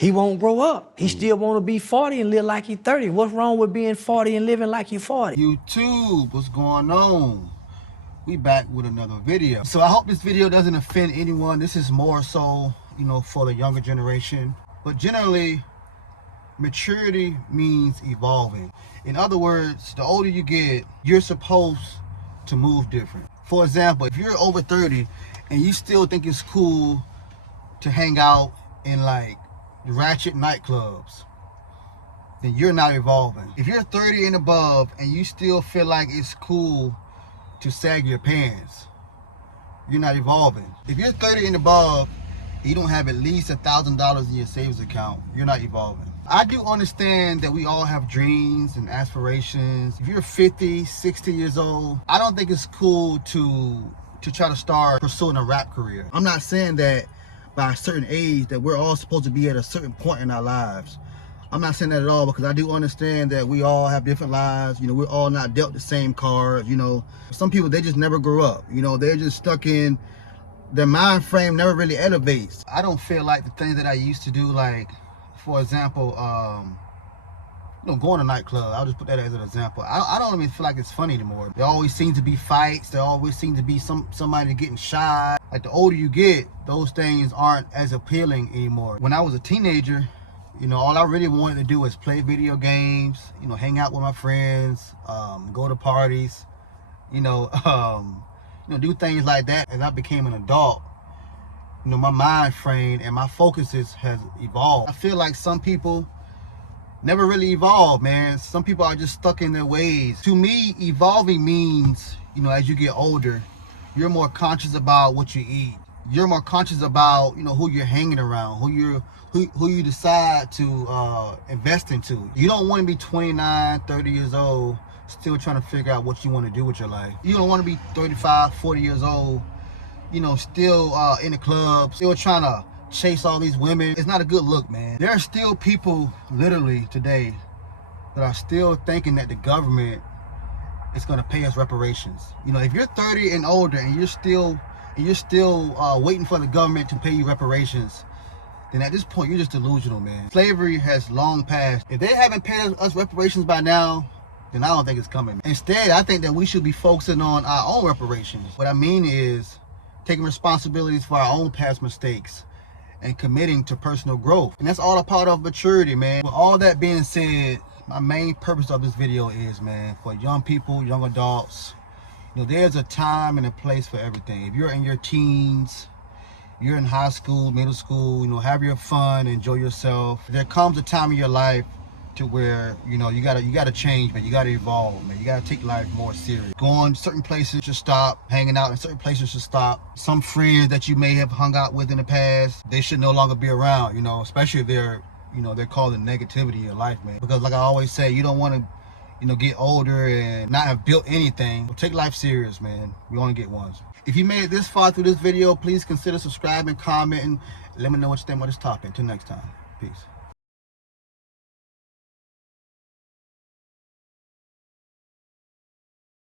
He won't grow up. He still want to be 40 and live like he's 30. What's wrong with being 40 and living like you're 40? YouTube, what's going on? We back with another video. So I hope this video doesn't offend anyone. This is more so, for the younger generation. But generally, maturity means evolving. In other words, the older you get, you're supposed to move different. For example, if you're over 30 and you still think it's cool to hang out in like ratchet nightclubs, then you're not evolving. If you're 30 and above and you still feel like it's cool to sag your pants, you're not evolving. If you're 30 and above and you don't have at least $1,000 in your savings account, you're not evolving. I do understand that we all have dreams and aspirations. If you're 50, 60 years old, I don't think it's cool to try to start pursuing a rap career. I'm not saying that by a certain age that we're all supposed to be at a certain point in our lives. I'm not saying that at all, because I do understand that we all have different lives. We're all not dealt the same cards. Some people, they just never grew up. They're just stuck in their mind frame, never really elevates. I don't feel like the things that I used to do, like, for example, going to nightclub, I'll just put that as an example. I don't even feel like it's funny anymore. There always seems to be fights. There always seems to be somebody getting shot. Like, the older you get, those things aren't as appealing anymore. When I was a teenager, all I really wanted to do was play video games, hang out with my friends, go to parties, do things like that. As I became an adult, my mind frame and my focuses has evolved. I feel like some people never really evolve, man. Some people are just stuck in their ways. To me, evolving means, as you get older, you're more conscious about what you eat. You're more conscious about, who you're hanging around, who you decide to invest into. You don't want to be 29, 30 years old, still trying to figure out what you want to do with your life. You don't want to be 35, 40 years old, still in the club, still trying to chase all these women. It's not a good look, man. There are still people literally today that are still thinking that the government is going to pay us reparations. If you're 30 and older and you're still waiting for the government to pay you reparations, then at this point you're just delusional, man. Slavery has long passed. If they haven't paid us reparations by now, then I don't think it's coming. Instead, I think that we should be focusing on our own reparations. What I mean is taking responsibilities for our own past mistakes and committing to personal growth. And that's all a part of maturity, man. With all that being said, my main purpose of this video is, man, for young people, young adults, there's a time and a place for everything. If you're in your teens, you're in high school, middle school, have your fun, enjoy yourself. There comes a time in your life to where, you gotta change, man. You gotta evolve, man. You gotta take life more serious. Going certain places should stop. Hanging out in certain places should stop. Some friends that you may have hung out with in the past, they should no longer be around, especially if they're causing negativity in your life, man. Because like I always say, you don't want to, get older and not have built anything. Well, take life serious, man. We only get once. If you made it this far through this video, please consider subscribing, commenting. Let me know what you think about this topic. Until next time, peace.